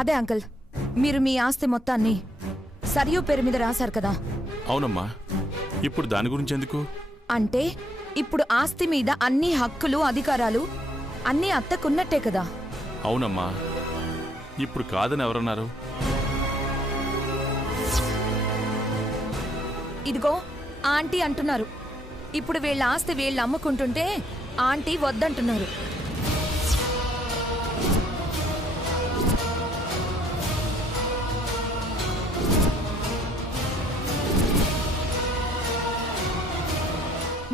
అదే అంకుల్, మీరు మీ ఆస్తి మొత్తాన్ని సరియు పేరు మీద రాశారు కదా? అవునమ్మా. ఇప్పుడు దాని గురించి ఎందుకు? అంటే ఇప్పుడు ఆస్తి మీద అన్ని హక్కులు అధికారాలు అన్నీ అత్తకున్నట్టే కదా? అవునమ్మా. ఇప్పుడు కాదని ఎవరన్నారు? ఇదిగో ఆంటీ అంటున్నారు. ఇప్పుడు వీళ్ళ ఆస్తి వీళ్ళు అమ్ముకుంటుంటే ఆంటీ వద్దంటున్నారు.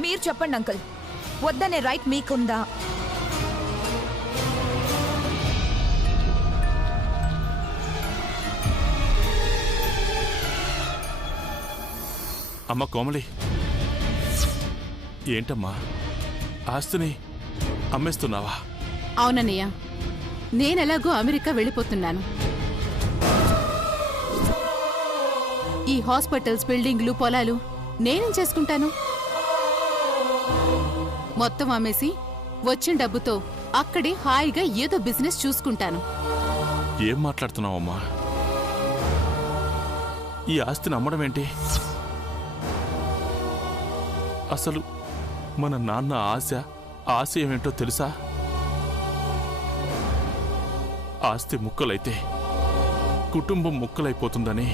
మీరు చెప్పండి అంకుల్, వద్దనే రైట్ మీకుందా? అమ్మ కోమలి, ఏంటమ్మా ఆస్తిని అమ్మేస్తున్నావా? అవునన్నయ్య, నేనెలాగో అమెరికా వెళ్ళిపోతున్నాను. ఈ హాస్పిటల్స్, బిల్డింగ్లు, పొలాలు నేనేం చేసుకుంటాను? మొత్తం అమ్మేసి వచ్చిన డబ్బుతో అక్కడే హాయిగా ఏదో బిజినెస్ చూసుకుంటాను. ఏం మాట్లాడుతున్నావమ్మా? ఈ ఆస్తిని అమ్మడం ఏంటి? అసలు మన నాన్న ఆశయం ఏంటో తెలుసా? ఆస్తి ముక్కలైతే కుటుంబం ముక్కలైపోతుందని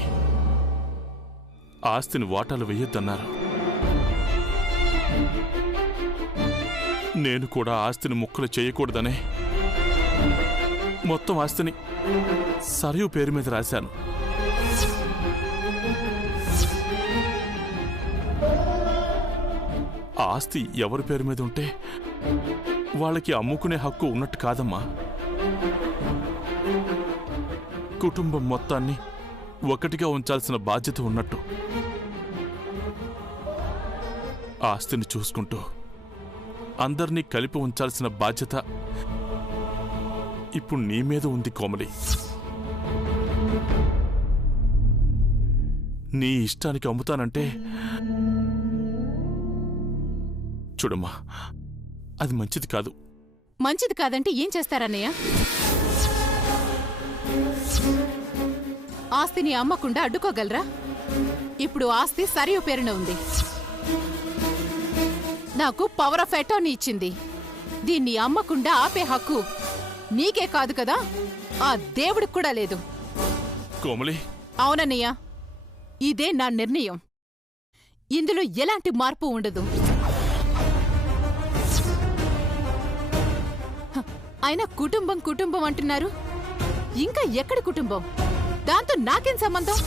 ఆస్తిని వాటాలు వేయొద్దన్నారు. నేను కూడా ఆస్తిని ముక్కలు చేయకూడదనే మొత్తం ఆస్తిని సరియు పేరు మీద రాశాను. ఆస్తి ఎవరి పేరు మీద ఉంటే వాళ్ళకి అమ్ముకునే హక్కు ఉన్నట్టు కాదమ్మా. కుటుంబం మొత్తాన్ని ఒకటిగా ఉంచాల్సిన బాధ్యత ఉన్నట్టు. ఆస్తిని చూసుకుంటూ అందర్నీ కలిపి ఉంచాల్సిన బాధ్యత ఇప్పుడు నీ మీద ఉంది కోమలి. నీ ఇష్టానికి అమ్ముతానంటే చూడమ్మా, అది మంచిది కాదు. మంచిది కాదంటే ఏం చేస్తారన్నయ్య? ఆస్తిని అమ్మకుండా అడ్డుకోగలరా? ఇప్పుడు ఆస్తి సరియు పేరున ఉంది. నాకు పవర్ ఆఫ్ అటార్నీ ఇచ్చింది. దీన్ని అమ్మకుండా ఆపే హక్కు నీకే కాదు కదా, ఆ దేవుడికి కూడా లేదు. కోమలి, అవునన్నయ్య, ఇదే నా నిర్ణయం. ఇందులో ఎలాంటి మార్పు ఉండదు. అయినా కుటుంబం కుటుంబం అంటున్నారు. ఇంకా ఎక్కడి కుటుంబం? దాంతో నాకేం సంబంధం?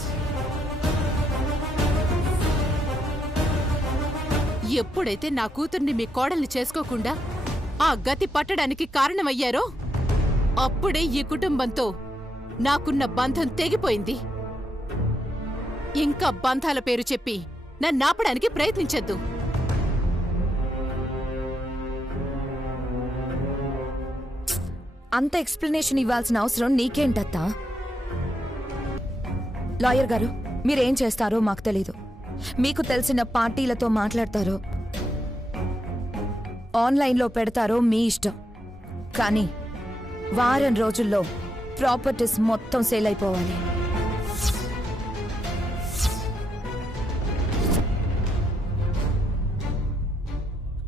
ఎప్పుడైతే నా కూతుర్ని మీ కోడల్ని చేసుకోకుండా ఆ గతి పట్టడానికి కారణమయ్యారో అప్పుడే ఈ కుటుంబంతో నాకున్న బంధం తెగిపోయింది. ఇంకా బంధాల పేరు చెప్పి నన్నాపడానికి ప్రయత్నించొద్దు. అంత ఎక్స్ప్లెనేషన్ ఇవ్వాల్సిన అవసరం నీకేంటత్తా? లాయర్ గారు, మీరేం చేస్తారో మాకు తెలీదు. మీకు తెలిసిన పార్టీలతో మాట్లాడతారో ఆన్లైన్లో పెడతారో మీ ఇష్టం. కానీ వారం రోజుల్లో ప్రాపర్టీస్ మొత్తం సేల్ అయిపోవాలి.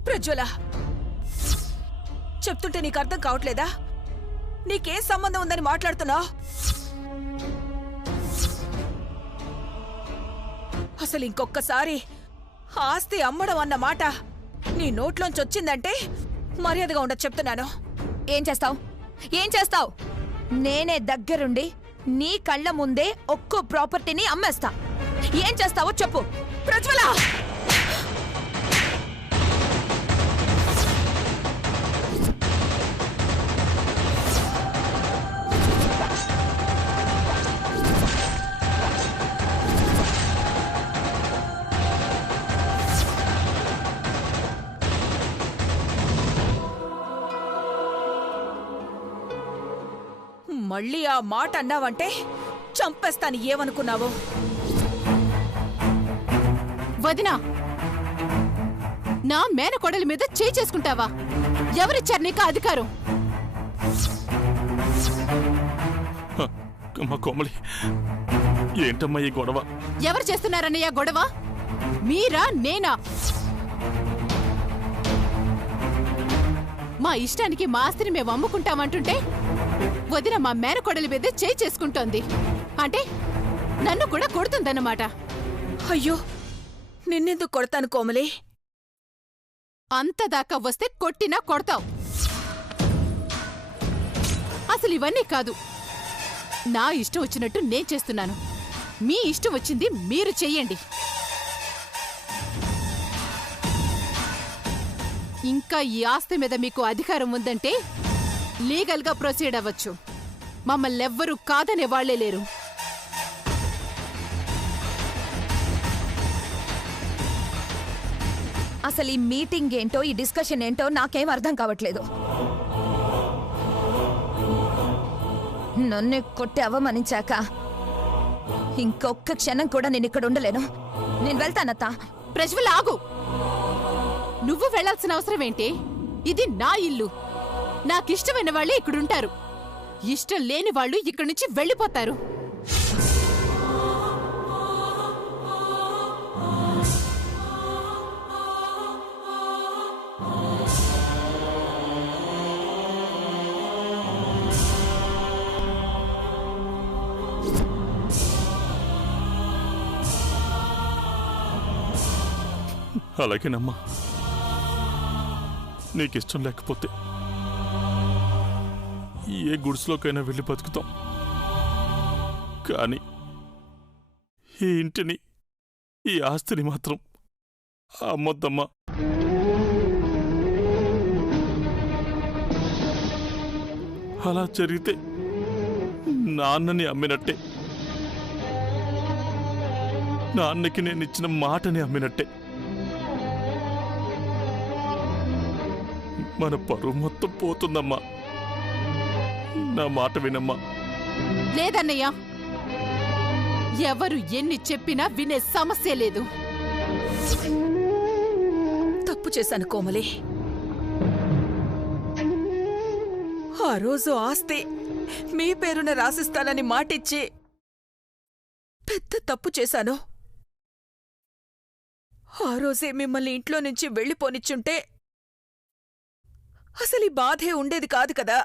ప్రజ్వల, చెప్తుంటే నీకు అర్థం కావట్లేదా? నీకేం సంబంధం ఉందని మాట్లాడుతున్నావు? అసలు ఇంకొక్కసారి ఆస్తి అమ్మడం అన్న మాట నీ నోట్లోంచి వచ్చిందంటే మర్యాదగా ఉండదు చెప్తున్నాను. ఏం చేస్తావు? ఏం చేస్తావు? నేనే దగ్గరుండి నీ కళ్ళ ముందే ఒక్కో ప్రాపర్టీని అమ్మేస్తా. ఏం చేస్తావో చెప్పు. ప్రజ్వల, మళ్ళీ ఆ మాట అన్నావంటే చంపేస్తాను. ఏమనుకున్నావు? వదినా, నా మేనకోడలి మీద చేయి చేసుకుంటావా? ఎవరిచ్చారు నీకు అధికారం? అమ్మా కోమలి, ఏంటమ్మా ఈ గొడవ? ఎవరు చేస్తున్నారన్నయ్య గొడవ? మీరా నేనా? మా ఇష్టానికి మా ఆస్తిని మేము అమ్ముకుంటామంటుంటే వదిన మా మేనకోడలి మీద చేయి చేసుకుంటోంది. అంటే నన్ను కూడా కొడుతుందన్నమాట. అయ్యో, నిన్నెందుకు కొడతాను కోమలి? అంతదాకా వస్తే కొట్టినా కొడతావు. అసలు ఇవన్నీ కాదు. నా ఇష్టం వచ్చినట్టు నేను చేస్తున్నాను. మీ ఇష్టం వచ్చింది మీరు చెయ్యండి. ఇంకా ఈ ఆస్తి మీద మీకు అధికారం ఉందంటే లీగల్గా ప్రొసీడ్ అవ్వచ్చు. మమ్మల్ని ఎవ్వరూ కాదనే వాళ్లే లేరు. అసలు ఈ మీటింగ్ ఏంటో, ఈ డిస్కషన్ ఏంటో నాకేం అర్థం కావట్లేదు. నన్ను కొట్టి అవమానించాక ఇంకొక్క క్షణం కూడా నేను ఇక్కడ ఉండలేను. నేను వెళ్తానత్తా. ప్రజ్వల్ ఆగు. నువ్వు వెళ్లాల్సిన అవసరం ఏంటి? ఇది నా ఇల్లు. నాకిష్టమైన వాళ్ళే ఇక్కడుంటారు. ఇష్టం లేని వాళ్ళు ఇక్కడి నుంచి వెళ్ళిపోతారు. అలాగేనమ్మా, నీకిష్టం లేకపోతే ఏ గుడిసెలోకైనా వెళ్ళి బతుకుతాం. కానీ ఈ ఇంటిని, ఈ ఆస్తిని మాత్రం అమ్మొద్దమ్మా. అలా జరిగితే నాన్నని అమ్మినట్టే, నాన్నకి నేనిచ్చిన మాటని అమ్మినట్టే. మన పరువు మొత్తం పోతుందమ్మా. నా మాట వినమ్మా. లేదన్నయ్య, ఎవరు ఎన్ని చెప్పినా వినే సమస్య లేదు. తప్పు చేశాను కోమలి. ఆ రోజు ఆస్తి మీ పేరున రాసిస్తానని మాటిచ్చి పెద్ద తప్పు చేశాను. ఆ రోజే మిమ్మల్ని ఇంట్లో నుంచి వెళ్ళిపోనిచ్చుంటే అసలు ఈ బాధే ఉండేది కాదు కదా.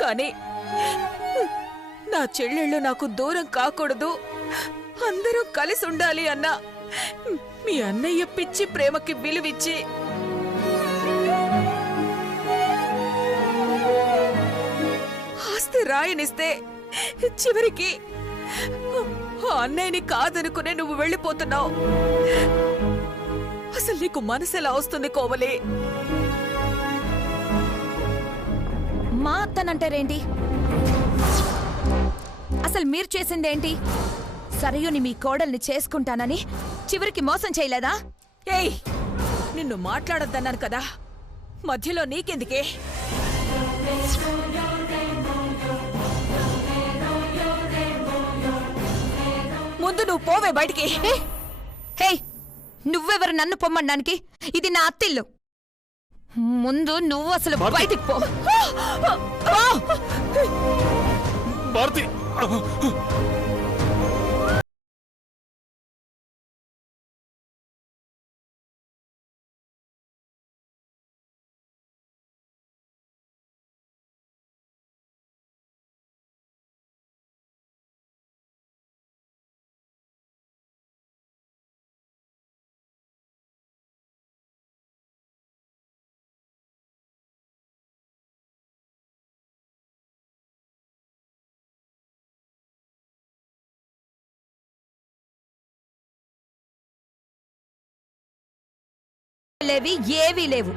కానీ నా చెల్లెళ్ళు నాకు దూరం కాకూడదు, అందరూ కలిసి ఉండాలి అన్నా మీ అన్నయ్య పిచ్చి ప్రేమకి విలువిచ్చి ఆస్తి రాయనిస్తే చివరికి ఆ అన్నయ్యని కాదనుకునే నువ్వు వెళ్ళిపోతున్నావు. అసలు నీకు మనసెలా వస్తుంది కోమలి? మా అత్తనంటారేంటి? అసలు మీరు చేసిందేంటి? సరయుని మీ కోడల్ని చేసుకుంటానని చివరికి మోసం చేయలేదా? ఏయ్, నిన్ను మాట్లాడొద్దన్నాను కదా, మధ్యలో నీకెందుకే? ముందు నువ్వు పోవే బయటికి. హే, నువ్వెవరు నన్ను పొమ్మడానికి? ఇది నా అత్తిల్లు. ముందు నువ్వు అసలు బయటికి పో. భారతి, లేవి ఏవీ లేవు.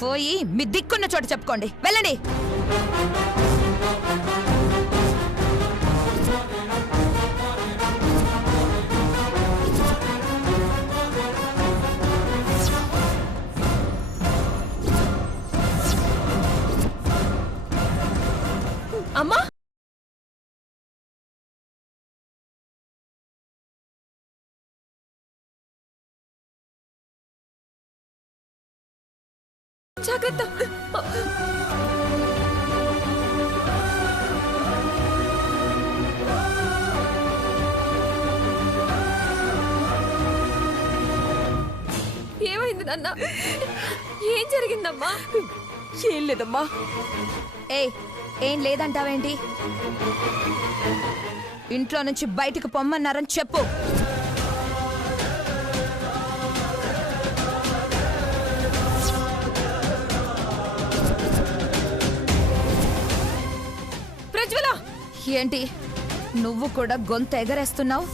పోయి మీ దిక్కున్న చోట చెప్పుకోండి. వెళ్ళండి. అమ్మా, జాగ్రత్త. ఏమైంది నాన్న? ఏం జరిగిందమ్మా? ఏం లేదమ్మా. ఏం లేదంటావేంటి? ఇంట్లో నుంచి బయటకు పొమ్మన్నారని చెప్పు. ప్రజ్వల, ఏంటి నువ్వు కూడా గొంతు ఎగరేస్తున్నావు?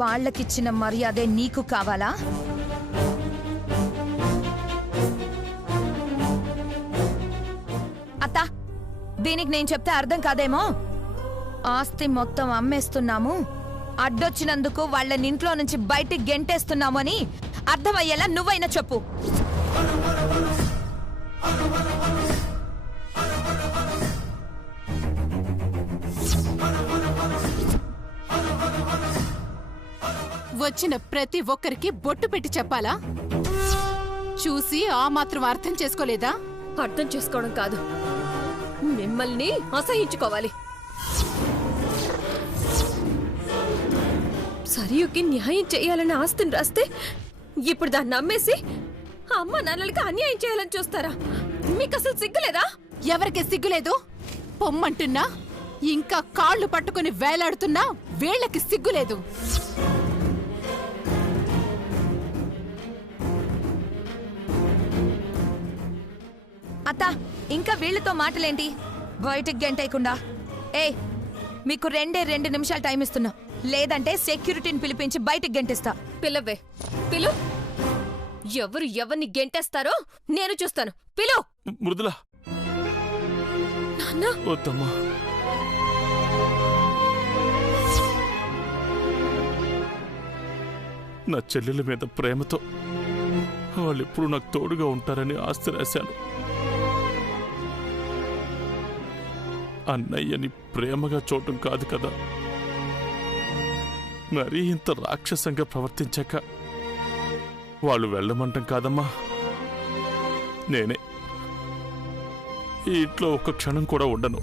వాళ్ళకిచ్చిన మర్యాదే నీకు కావాలా? అత్త, దీనికి నేను చెప్తే అర్థం కాదేమో. ఆస్తి మొత్తం అమ్మేస్తున్నాము, అడ్డొచ్చినందుకు వాళ్ళని ఇంట్లో నుంచి బయటికి గెంటేస్తున్నాము అని అర్థమయ్యేలా నువ్వైనా చెప్పు. వచ్చిన ప్రతి ఒక్కరికి బొట్టు పెట్టి చెప్పాలా? చూసి ఆ మాత్రం అర్థం చేసుకోలేదా? అర్థం చేసుకోవడం కాదు, మిమ్మల్ని అసహించుకోవాలి. సరియుకి న్యాయం చేయాలని ఆస్తిని రాస్తే ఇప్పుడు దాన్ని నమ్మేసి అమ్మ నాన్నలకి అన్యాయం చేయాలని చూస్తారా? మీకు అసలు సిగ్గులేదా? ఎవరికి సిగ్గులేదు? పొమ్మంటున్నా ఇంకా కాళ్ళు పట్టుకుని వేలాడుతున్నా వీళ్ళకి సిగ్గులేదు. అత్త, ఇంకా వీళ్ళతో మాటలేంటి? బయటికి గంటేయకుండా. మీకు 2 నిమిషాలు టైం ఇస్తున్నా, లేదంటే సెక్యూరిటీని పిలిపించి బయటికి గంటేస్తా. పిల్లవే, పిలు. ఎవరు ఎవరిని గెంటేస్తారో నేను చూస్తాను. పిలు. మృదులా, నాన్న వద్దమ్మా. నా చెల్లెల మీద ప్రేమతో వాళ్ళెప్పుడు నాకు తోడుగా ఉంటారని ఆస్తి రాశాను. అన్నయ్యని ప్రేమగా చూడటం కాదు కదా, మరీ ఇంత రాక్షసంగా ప్రవర్తించాక వాళ్ళు వెళ్ళమంటం కాదమ్మా. నేనే ఈ ఇంట్లో ఒక్క క్షణం కూడా ఉండను.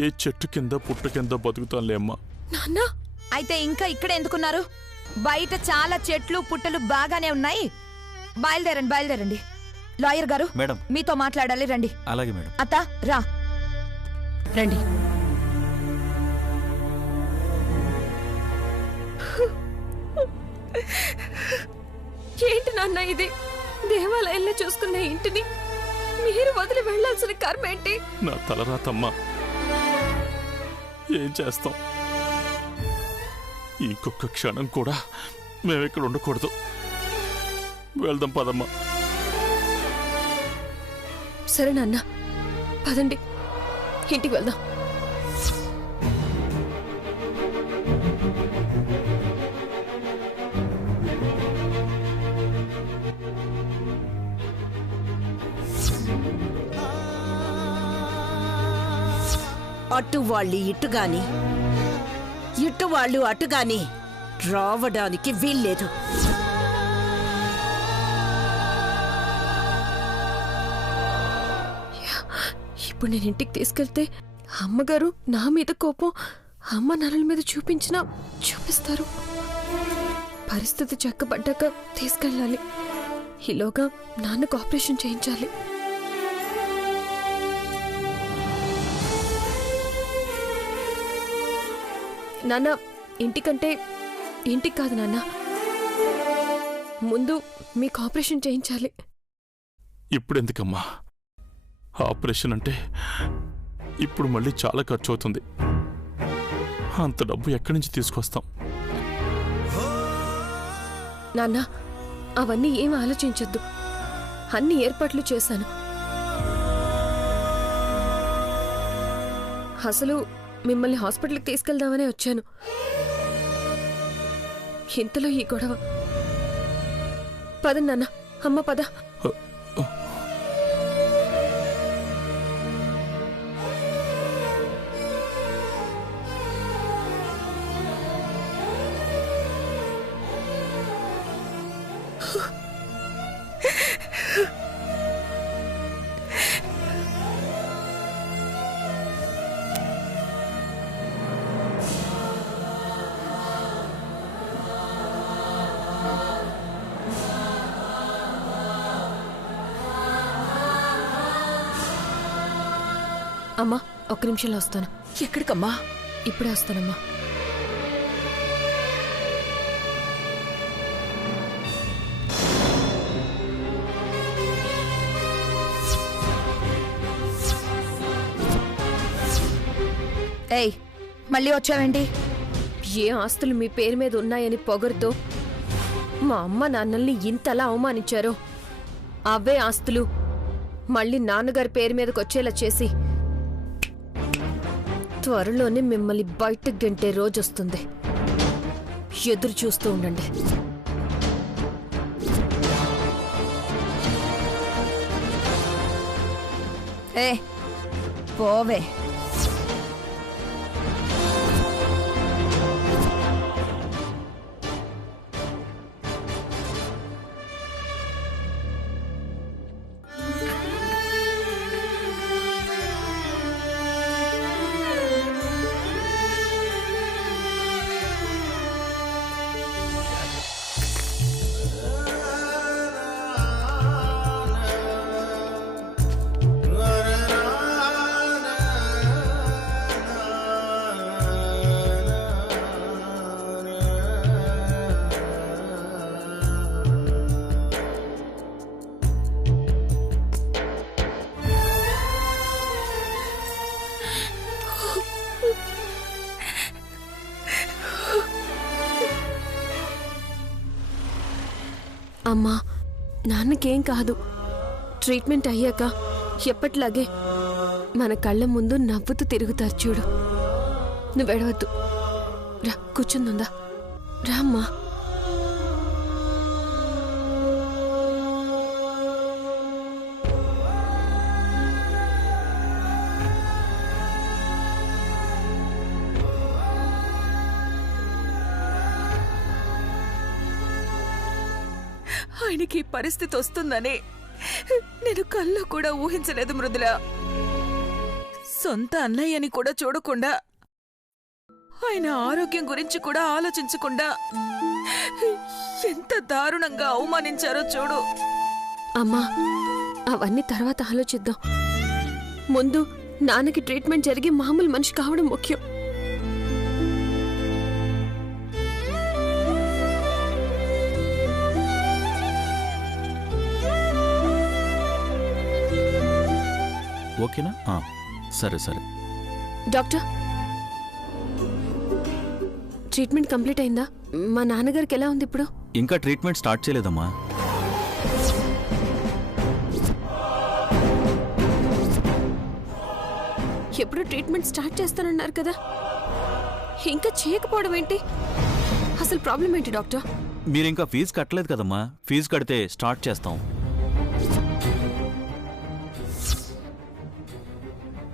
ఏ చెట్టు కింద పుట్ట కింద బతుకుతానులే అమ్మా. నాన్న, అయితే ఇంకా ఇక్కడ ఎందుకున్నారు? బయట చాలా చెట్లు పుట్టలు బాగానే ఉన్నాయి. బయలుదేరండి. లాయర్ గారు, మేడం, మీతో మాట్లాడాలి, రండి. అలాగే మేడం. అత్త, రా రండి. ఏంటి నాన్న ఇది? దేవాలయంలో చూసుకున్న ఇంటిని మీరు వదిలి వెళ్లాల్సిన కర్మ ఏంటి? నా తలరాతమ్మా, ఏం చేస్తాం? ఇంకొక క్షణం కూడా మేమిక్కడ ఉండకూడదు. వెళ్దాం పదమ్మా. సరే నాన్న, పదండి, ఇంటికి వెళ్దాం. అటు వాళ్ళు ఇటుగాని, ఇటు వాళ్ళు అటుగాని రావడానికి వీల్లేదు. ఇప్పుడు నేను ఇంటికి తీసుకెళ్తే అమ్మగారు నా మీద కోపం అమ్మ నాన్నల మీద చూపిస్తారు. పరిస్థితి చక్కబడ్డాక తీసుకెళ్ళాలి. ఈలోగా నాన్నకు ఆపరేషన్ చేయించాలి. నాన్న, ఇంటికి కాదు నాన్న, ముందు మీకు ఆపరేషన్ చేయించాలి. ఇప్పుడెందుకమ్మా ఆపరేషన్? అంటే ఇప్పుడు మళ్ళీ చాలా ఖర్చు అవుతుంది. అంత డబ్బు ఎక్కడి నుంచి తీసుకొస్తాం? నాన్న, అవన్నీ ఏం ఆలోచించొద్దు. అన్ని ఏర్పాట్లు చేశాను. అసలు మిమ్మల్ని హాస్పిటల్కి తీసుకెళ్దామనే వచ్చాను. ఇంతలో ఈ గొడవ. పద నాన్న, అమ్మ పద. అమ్మా, ఒక్క నిమిషంలో వస్తాను. ఎక్కడికమ్మా? ఇప్పుడే వస్తానమ్మా. ఏయ్, మళ్ళీ వచ్చావేంటి? ఏ ఆస్తులు మీ పేరు మీద ఉన్నాయని పొగరుతో మా అమ్మ నాన్నల్ని ఇంతలా అవమానించారో అవే ఆస్తులు మళ్ళీ నాన్నగారి పేరు మీదకి వచ్చేలా చేసి త్వరలోనే మిమ్మల్ని బయటకు గెంటే రోజొస్తుంది. ఎదురు చూస్తూ ఉండండి. ఏ పోవే. అమ్మా, నాన్నకేం కాదు. ట్రీట్మెంట్ అయ్యాక ఎప్పట్లాగే మన కళ్ళ ముందు నవ్వుతూ తిరుగుతారు చూడు. నువ్వెడవద్దు. రా, కూర్చుందా? రా అమ్మా. ఆయనకి పరిస్థితి వస్తుందని నేను కల్లో కూడా ఊహించలేదు మృదుల. సొంత అన్నయ్యని కూడా చూడకుండా, ఆయన ఆరోగ్యం గురించి కూడా ఆలోచించకుండా ఎంత దారుణంగా అవమానించారో చూడు. అమ్మా, అవన్నీ తర్వాత ఆలోచిద్దాం. ముందు నాన్నకి ట్రీట్మెంట్ జరిగి మామూలు మనిషి కావడం ముఖ్యం. ఓకేనా? సరే సరే. డాక్టర్, ట్రీట్మెంట్ కంప్లీట్ అయిందా? మా నాన్నగారికి ఎలా ఉంది ఇప్పుడు? ఇంకా ట్రీట్మెంట్ స్టార్ట్ చేయలేదమ్మా. ఎప్పుడు ట్రీట్మెంట్ స్టార్ట్ చేస్తానన్నారు కదా, ఇంకా చేయకపోవడం ఏంటి? అసలు ప్రాబ్లం ఏంటి డాక్టర్? మీరు ఇంకా ఫీజు కట్టలేదు కదమ్మా. ఫీజు కడితే స్టార్ట్ చేస్తాం.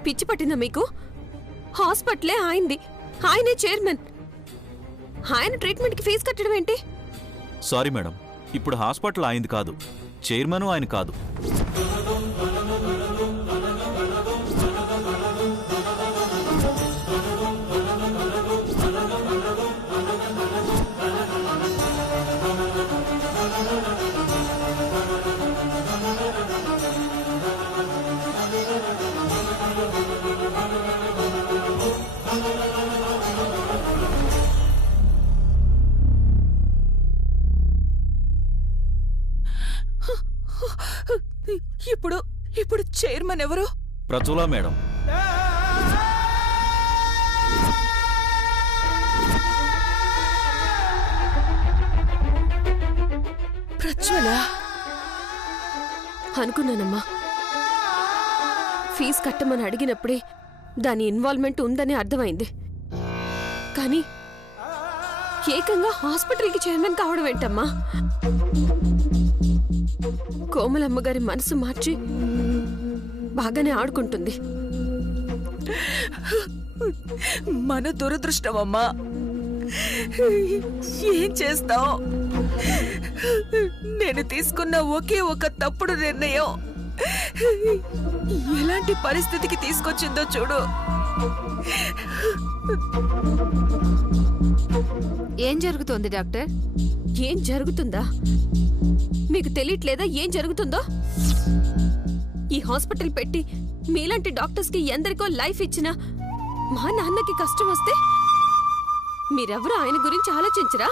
పిచ్చి పట్టిందా మీకు? హాస్పిటలే ఆయనది, ఆయనే చైర్మన్. ఆయన ట్రీట్మెంట్కి ఫీజు కట్టడం ఏంటి? సారీ మేడం, ఇప్పుడు హాస్పిటల్ ఆయనది కాదు, చైర్మన్ ఆయన కాదు. ఇప్పుడు చైర్మన్ ఎవరు? ప్రజ్వల మేడం. ప్రజ్వల అనుకున్నానమ్మా. ఫీజు కట్టమని అడిగినప్పుడే దాని ఇన్వాల్వ్మెంట్ ఉందని అర్థమైంది. కానీ ఏకంగా హాస్పిటల్కి చైర్మన్ కావడం ఏంటమ్మా? కోమలమ్మగారి మనసు మార్చి బాగానే ఆడుకుంటుంది. మన దురదృష్టమమ్మా. ఏం చేస్తావు? నేను తీసుకున్న ఒకే ఒక తప్పుడు నిర్ణయం ఎలాంటి పరిస్థితికి తీసుకొచ్చిందో చూడు. ఏం జరుగుతోంది డాక్టర్? ఏం జరుగుతుందా? మీకు తెలియట్లేదా ఏం జరుగుతుందో? ఈ హాస్పిటల్ పెట్టి మీలాంటి డాక్టర్స్కి ఎందరికో లైఫ్ ఇచ్చినా మా నాన్నకి కష్టం వస్తే మీరెవరూ ఆయన గురించి ఆలోచించరా?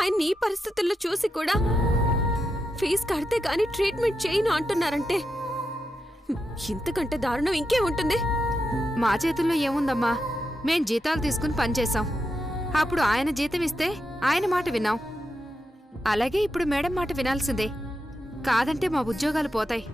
ఆయన ఈ పరిస్థితుల్లో చూసి కూడా ఫీజు కడితే గానీ ట్రీట్మెంట్ చేయను అంటున్నారంటే ఇంతకంటే దారుణం ఇంకే ఉంటుంది. మా చేతుల్లో ఏముందమ్మా, మేం జీతాలు తీసుకుని పనిచేశాం. అప్పుడు ఆయన జీతం ఇస్తే ఆయన మాట విన్నాం. అలాగే ఇప్పుడు మేడం మాట వినాల్సిందే, కాదంటే మా ఉద్యోగాలు పోతాయి.